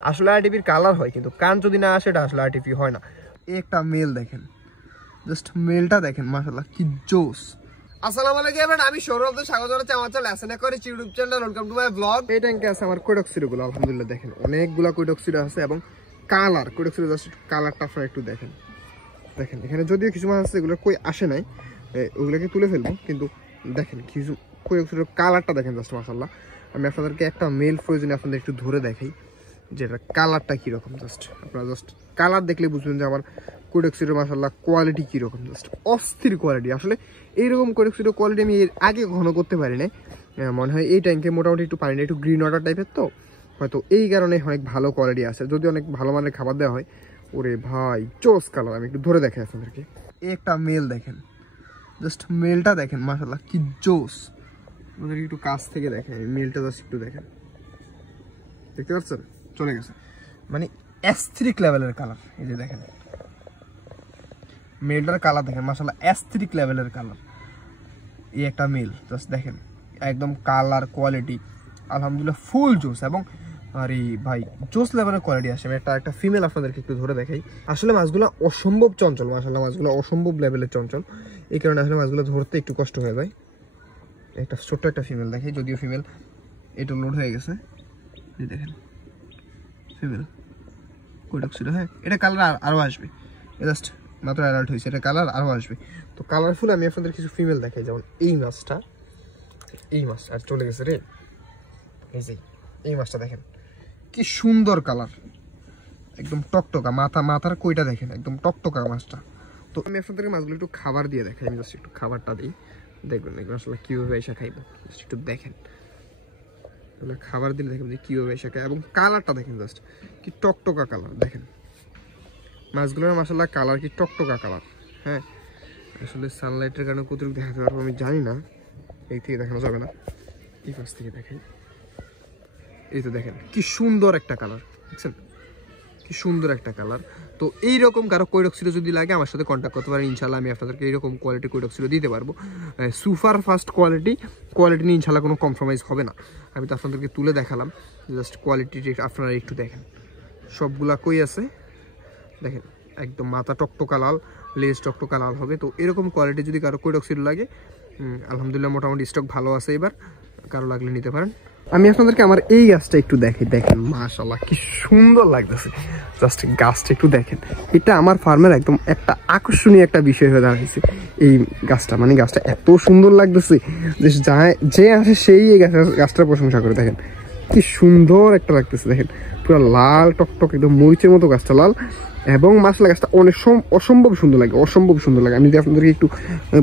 আসলে আরটিপির কালার হয়, কিন্তু কান যদি না আসে এটা আসলে আরটিপি হয় না। একটা মেল দেখেন, জাস্ট মেলটা দেখেন, মাশাআল্লাহ কি জোস। আসসালামু আলাইকুম এভরিওয়ান, আমি সৌরভ, স্বাগত জানাচ্ছি আমার চ্যানেল এসএনএ করেছি YouTube channel. Welcome to my blog. এই ট্যাঙ্কে আছে আমার কোডক্সিডোগুলো, আলহামদুলিল্লাহ দেখেন অনেকগুলা কোডক্সিডো আছে এবং কালার কোডক্সিডো, জাস্ট কালারটা আপনারা একটু দেখেন। দেখেন এখানে যদিও কিছু মাছ আছে এগুলো কই আসে নাই, ওগুলোকে তুলে ফেলবো, কিন্তু দেখেন কিছু কোডক্সিডোর কালারটা দেখেন জাস্ট মাশাআল্লাহ। আমি আপনাদেরকে একটা মেল প্রয়োজনে আপনাদের একটু ধরে দেখাই যে এটা কালারটা কীরকম। জাস্ট আপনারা জাস্ট কালার দেখলে বুঝবেন যে আমার কোডক্সিডোর মাশাআল্লাহ কোয়ালিটি কীরকম, জাস্ট অস্থির কোয়ালিটি। আসলে এইরকম কোডক্সিডো কোয়ালিটি আমি এর আগে কখনো করতে পারি না। মনে হয় এই ট্যাঙ্কে মোটামুটি একটু পানিটা একটু গ্রিন ওয়াটার টাইপের, তো হয়তো এই কারণে অনেক ভালো কোয়ালিটি আছে, যদি অনেক ভালো মানের খাবার দেওয়া হয়। ওরে ভাই চোস কালার, আমি একটু ধরে দেখাই আপনাদেরকে। একটা মেল দেখেন, জাস্ট মেলটা দেখেন মাশাআল্লাহ কি জোস। আপনাদেরকে একটু কাছ থেকে দেখেন মেলটা, জাস্ট একটু দেখেন, দেখতে পাচ্ছেন চলে গেছে, মানে অ্যাস্থেটিক লেভেলের কালার। এই যে দেখেন মেলটার কালার দেখেন মাশাআল্লাহ, অ্যাস্থেটিক লেভেলের কালার। এই একটা মেল জাস্ট দেখেন একদম কালার কোয়ালিটি আলহামদুলিল্লাহ ফুল জোস, এবং আরে ভাই জোস লেভেলের কোয়ালিটি আসে। আমি একটা ফিমেল আপনাদেরকে একটু ধরে দেখাই। আসলে মাছগুলো অসম্ভব চঞ্চল, মাশাআল্লাহ মাছগুলো অসম্ভব লেভেলের চঞ্চল, এই কারণে আসলে মাছগুলো ধরতে একটু কষ্ট হয়ে যায়। একটা ছোট্ট একটা ফিমেল দেখাই, যদিও ফিমেল এটা লোড হয়ে গেছে। এই দেখেন ফিমেল কোডক্সিডো, হ্যাঁ এটা কালার আরও আসবে, জাস্ট মাত্র অ্যাডাল্ট হয়েছে, এটা কালার আরও আসবে। তো কালারফুল আমি আপনাদের কিছু ফিমেল দেখাই, যেমন এই মাছটা আর চলে গেছে রে। এই যে এই মাছটা দেখেন কি সুন্দর কালার, একদম টকটকা, মাথার কইটা দেখেন একদম টকটকা মাছটা। তো আমি আপনাদেরকে মাছগুলো একটু খাবার দিয়ে দেখাই। আমি জাস্ট একটু খাবারটা দিই, দেখবেন আসলে কীভাবে এসে খাইবো, জাস্ট একটু দেখেন। খাবার দিলে দেখেন যে কীভাবে এসে খায়, এবং কালারটা দেখেন জাস্ট কি টকটকা কালার। দেখেন মাছগুলোর মাশাআল্লাহ কালার কি টকটকা কালার। হ্যাঁ আসলে সানলাইটের কারণে কতটুকু দেখাতে পারবো আমি জানি না, এই থেকে দেখানো যাবে না, এই পাশ থেকে দেখাই। এই তো দেখেন কি সুন্দর একটা কালার, দেখছেন কি সুন্দর একটা কালার। তো এইরকম কারো কোডক্সিডো যদি লাগে আমার সাথে কন্ট্যাক্ট করতে পারেন, ইনশাল্লাহ আমি আপনাদেরকে এইরকম কোয়ালিটি কোডক্সিডো দিতে পারবো। সুপার ফাস্ট কোয়ালিটি নিয়ে ইনশাল্লাহ কোনো কম্প্রোমাইজ হবে না। আমি তো আপনাদেরকে তুলে দেখালাম, জাস্ট কোয়ালিটি আপনারা একটু দেখেন সবগুলা কই আছে দেখেন, একদম মাথা টকটকা লাল, লেজ টকটকা লাল হবে। তো এরকম কোয়ালিটি যদি কারো কোডক্সিডো লাগে আলহামদুলিল্লাহ মোটামুটি স্টক ভালো আছে, এবার কারো লাগলে নিতে পারেন। আমি আপনাদেরকে আমার এই গাছটা একটু দেখাই, দেখেন মাশাআল্লাহ কি সুন্দর লাগতেছে। জাস্ট গাছটা একটু দেখেন, এটা আমার ফার্মের একদম একটা আকর্ষণীয় একটা বিষয় হয়ে দাঁড়িয়েছে এই গাছটা। মানে গাছটা এত সুন্দর লাগতেছে যে আসে সেই এই গাছটার প্রশংসা করে। দেখেন কি সুন্দর একটা লাগতেছে, দেখেন পুরো লাল টকটক একদম মরিচের মতো গাছটা লাল, এবং মাশাআল্লাহ গাছটা অনেক অসম্ভব সুন্দর লাগে, অসম্ভব সুন্দর লাগে। আমি যদি আপনাদেরকে একটু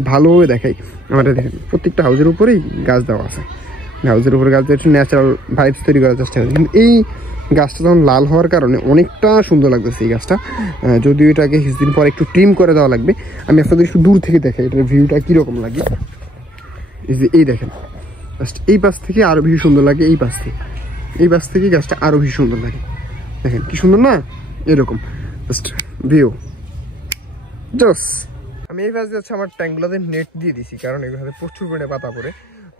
ভালোভাবে দেখাই, আমাদের দেখেন প্রত্যেকটা হাউজের উপরেই গাছ দেওয়া আছে, হাউজের উপরে গাছ দিয়ে একটু ন্যাচারাল ভাইবস তৈরি করার চেষ্টা করি। কিন্তু এই গাছটা যখন লাল হওয়ার কারণে অনেকটা সুন্দর লাগতেছে এই গাছটা, যদিও এটাকে কিছুদিন পর একটু ট্রিম করে দেওয়া লাগবে। আমি আপনাদের একটু দূর থেকে দেখাই এটার ভিউটা কীরকম লাগে। এই যে এই দেখেন জাস্ট এই পাশ থেকে আরও বেশি সুন্দর লাগে, এই পাশ থেকে গাছটা আরও বেশি সুন্দর লাগে। দেখেন কি সুন্দর না, এরকম জাস্ট ভিউ জস। আমি এই পাশ দিয়ে হচ্ছে আমার ট্যাঙ্কগুলোতে নেট দিয়ে দিছি, কারণ এগুলোতে প্রচুর পরিমাণে পাতা পড়ে,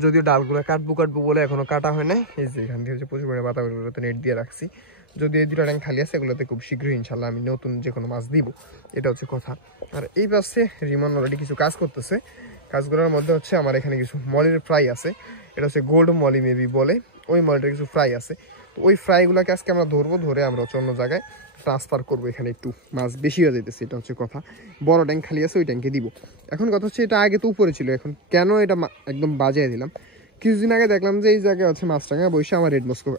যদিও ডালগুলো কাটবো বলে এখনো কাটা হয় না। এই যে এখান দিয়ে হচ্ছে প্রচুর পরিমাণে পাতাগুলোতে নেট দিয়ে রাখছি, যদি এই দুটো ট্যাঙ্ক খালি আছে এগুলোতে খুব শীঘ্রই ইনশাল্লাহ আমি নতুন যে কোনো মাছ দিব, এটা হচ্ছে কথা। আর এই পাশে রিমন অলরেডি কিছু কাজ করতেছে, কাজগুলোর মধ্যে হচ্ছে আমার এখানে কিছু মলির ফ্রাই আছে, এটা হচ্ছে গোল্ড মলি মেবি বলে, ওই মলিটার কিছু ফ্রাই আছে। তো ওই ফ্রাইগুলোকে আজকে আমরা ধরে আমরা হচ্ছে অন্য জায়গায় ট্রান্সফার করবো, এখানে একটু মাছ বেশি হয়ে যেতেছে, এটা হচ্ছে কথা। বড় ট্যাঙ্ক খালি আছে ওই ট্যাঙ্কে দিব। এখন কথা হচ্ছে এটা আগে তো উপরে ছিল, এখন কেন এটা একদম বাজিয়ে দিলাম। কিছুদিন আগে দেখলাম যে এই জায়গায় হচ্ছে মাছরাঙা বৈশা আমার রেড মস্কো,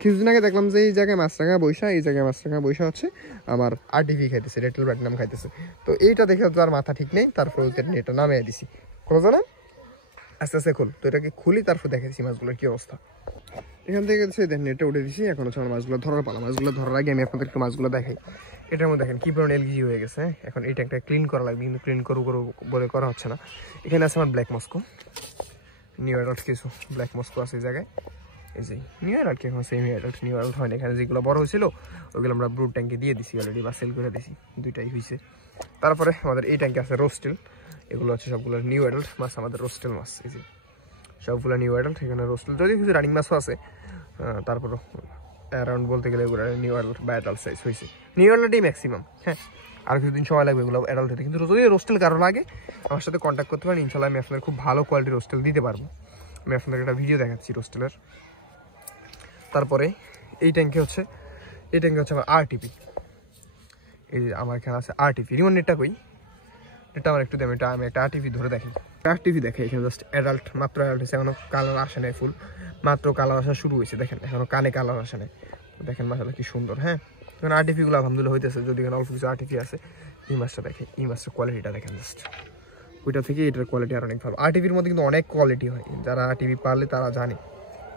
কিছুদিন আগে দেখলাম যে এই জায়গায় মাছরাঙা বৈশা হচ্ছে আমার আরটিভি খাইতেছে, রেটেল প্ল্যাটিনাম খাইতেছে। তো এইটা দেখে তার মাথা ঠিক নেই, তারপর এটা নামিয়ে দিছি। কোনো জানা আস্তে আস্তে খোল, তো এটাকে খুলি তারপর দেখে দিচ্ছি মাছগুলোর কি অবস্থা। এখান থেকে নেটে উঠে দিছি, এখন হচ্ছে আমার মাছগুলো ধরার পালা। মাছগুলো ধরার আগে আমি আপনাদেরকে মাছগুলো দেখাই। এটার মধ্যে দেখেন কি পরিমাণ এলগি হয়ে গেছে। এখন এই ট্যাঙ্কটা ক্লিন করা লাগবে, কিন্তু ক্লিন করবো বলে করা হচ্ছে না। এখানে আছে আমার ব্ল্যাক মস্কো, নিউ অ্যাডাল্ট কিছু ব্ল্যাক মস্কো আছে এই জায়গায়। এই যে নিউ অ্যাডাল্ট কি এখন সেমি অ্যাডাল্ট, নিউ অ্যাডাল্ট হয় না। এখানে যেগুলো বড় হয়েছিল ওইগুলো আমরা ব্রুড ট্যাঙ্কে দিয়ে দিছি অলরেডি, বা সেল করে দিছি, দুইটাই হয়েছে। তারপরে আমাদের এই ট্যাঙ্কে আছে রোস্টেল, এগুলো হচ্ছে সবগুলো নিউ অ্যাডাল্ট মাছ, আমাদের রোস্টেল মাছ। এই যে সবগুলো নিউ অ্যাডাল্ট, এখানে রোস্টেল, যদি কিছু রানিং মাছও আছে, তারপরও অ্যারাউন্ড বলতে গেলে এগুলো নিউ অ্যাডাল্ট বা অ্যাডাল্ট সাইজ হয়েছে, নিউ অ্যাডাল্টই ম্যাক্সিমাম। হ্যাঁ, আর কিছুদিন সময় লাগবে এগুলো অ্যাডাল্ট হতে, কিন্তু যদি রোস্টেল কারো লাগে আমার সাথে কন্ট্যাক্ট করতে পারেন, ইনশাল্লাহ আমি আপনাদের খুব ভালো কোয়ালিটির রোস্টেল দিতে পারবো। আমি আপনাদের একটা ভিডিও দেখাচ্ছি রোস্টেলের। তারপরে এই ট্যাঙ্কে হচ্ছে আমার আরটিপি, এই যে আমার এখানে আছে আরটিপি। রিমোট নেটটা কই, এটা আমার একটু দেবেন, এটা আমি একটা আরটিপি ধরে দেখি। আরটিপি দেখে এখানে জাস্ট অ্যাডাল্ট, মাত্র অ্যাডাল্ট হয়েছে, এখনো কালার আসে নাই ফুল, মাত্র কালার আসা শুরু হয়েছে। দেখেন এখনো কানে কালার আসে নাই, দেখেন মাশাআল্লাহ কি সুন্দর। হ্যাঁ, এখন আরটিপিগুলো আলহামদুলিল্লাহ হইতেছে, যদি এখানে অল্প কিছু আরটিপি আছে। এই মাছটা দেখে, এই মাছটার কোয়ালিটিটা দেখেন জাস্ট, ওইটা থেকে এটার কোয়ালিটি আর অনেক ভালো। আরটিপির মধ্যে কিন্তু অনেক কোয়ালিটি হয়, যারা আরটিপি পারলে তারা জানে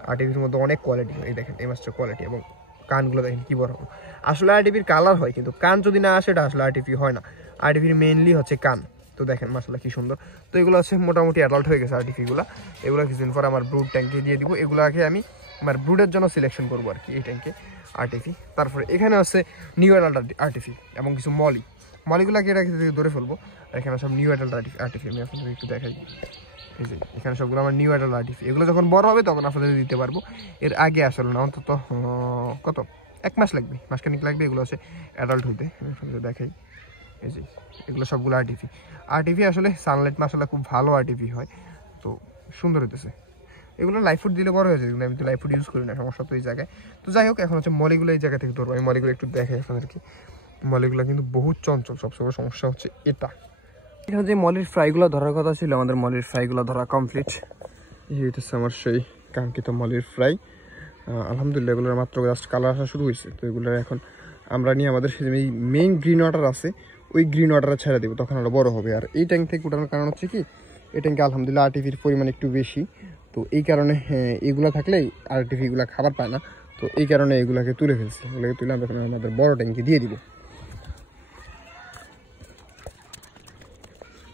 আরটিপির মধ্যে অনেক কোয়ালিটি হয়। এই দেখেন এই মাছটার কোয়ালিটি, এবং কানগুলো দেখেন কি বড়। আসলে আরটিপির কালার হয়, কিন্তু কান যদি না আসে এটা আসলে আরটিপি হয় না। আরটিপির মেইনলি হচ্ছে কান। তো দেখেন মাশাআল্লাহ কি সুন্দর। তো এগুলো হচ্ছে মোটামুটি অ্যাডাল্ট হয়ে গেছে আরটিপিগুলো। এগুলো কিছুদিন পর আমার ব্রুড ট্যাঙ্কে দিয়ে দিব। এগুলোকে আমি আমার ব্রুডের জন্য সিলেকশন করবো আর কি, এই ট্যাঙ্কে আরটিপি। তারপরে এখানে আছে নিউ অ্যাডাল্ট আরটিপি এবং কিছু মলিগুলোকে এটা ধরে ফেলবো। আর এখানে সব নিউ অ্যাডাল্ট আরটিপি আমি আপনাদের একটু দেখাই। এই যে এখানে সবগুলো আমার নিউ অ্যাডাল্ট আরটিপি। এগুলো যখন বড় হবে তখন আপনাদের দিতে পারবো। এর আগে আসলে না, অন্তত কত 1 মাস লাগবে, মাসখানিক লাগবে এগুলো হচ্ছে অ্যাডাল্ট হইতে। আমি আপনাদের দেখাই, এই যে এগুলো সবগুলো আরটিপি আসলে সানলাইট মাশাআল্লাহ খুব ভালো আরটিপি হয়, তো সুন্দর হইতেছে। এগুলো লাইফ ফুড দিলে বড় হয়ে যায়, আমি তো লাইফ ফুড ইউজ করি না, সমস্যা তো এই জায়গায়। তো যাই হোক, এখন হচ্ছে মলিগুলো এই জায়গা থেকে ধরবো। আমি মলিগুলো একটু দেখাই আপনাদেরকে। মলিগুলো কিন্তু বহুত চঞ্চল, সবসময় সমস্যা হচ্ছে এটা। এখানে যে মলির ফ্রাইগুলো ধরার কথা ছিল, আমাদের মলির ফ্রাইগুলো ধরা কমপ্লিট। এই হচ্ছে আমার সেই কাঙ্ক্ষিত মলির ফ্রাই। আলহামদুলিল্লাহ এগুলোর মাত্র জাস্ট কালার আসা শুরু হয়েছে। তো এগুলো এখন আমরা নিয়ে আমাদের এই মেইন গ্রিন ওয়াটার আছে, ওই গ্রিন ওয়াটারে ছেড়ে দেবো, তখন আরও বড় হবে। আর এই ট্যাঙ্ক থেকে উঠানোর কারণ হচ্ছে কি, এই ট্যাঙ্কে আলহামদুলিল্লাহ আরটিপির পরিমাণ একটু বেশি, তো এই কারণে এগুলো থাকলে আরটিপিগুলো খাবার পায় না, তো এই কারণে এগুলোকে তুলে ফেলছি। এগুলোকে তুলে আমরা আমাদের বড় ট্যাঙ্কে দিয়ে দিব।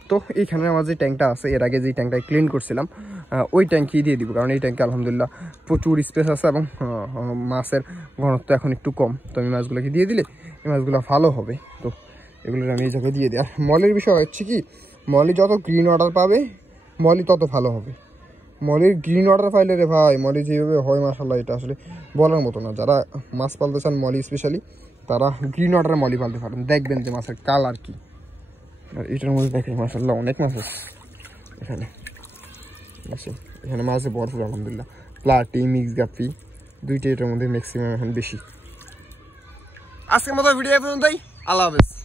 তো এইখানে আমার যে ট্যাঙ্কটা আছে, এর আগে যে ট্যাঙ্কটা ক্লিন করছিলাম ওই ট্যাঙ্কই দিয়ে দিব, কারণ এই ট্যাঙ্কে আলহামদুলিল্লাহ প্রচুর স্পেস আছে এবং মাছের ঘনত্ব এখন একটু কম। তো আমি মাছগুলোকে দিয়ে দিলে এই মাছগুলো ভালো হবে। তো এগুলো আমি এই জায়গায় দিয়ে দিই। আর মলির বিষয় হচ্ছে কি, মলি যত গ্রিন ওয়াটার পাবে মলি তত ভালো হবে। মলির গ্রিন ওয়াটার পাইলে রে ভাই, মলি যেভাবে হয় মাশাআল্লাহ, এটা আসলে বলার মতো না। যারা মাছ পালতে চান মলি স্পেশালি, তারা গ্রিন ওয়াটারে মলি পালতে পারেন, দেখবেন যে মাছের কালার কি। আর এটার মধ্যে দেখেন মাশাআল্লাহ অনেক মাছ আছে এখানে। এখানে মাছ ভরপুর আলহামদুলিল্লাহ, প্লাটি মিক্স গাপি দুইটা, এটার মধ্যে ম্যাক্সিমাম এখন বেশি। আজকের মতো ভিডিও পর্যন্তই, আল্লাহ হাফেজ।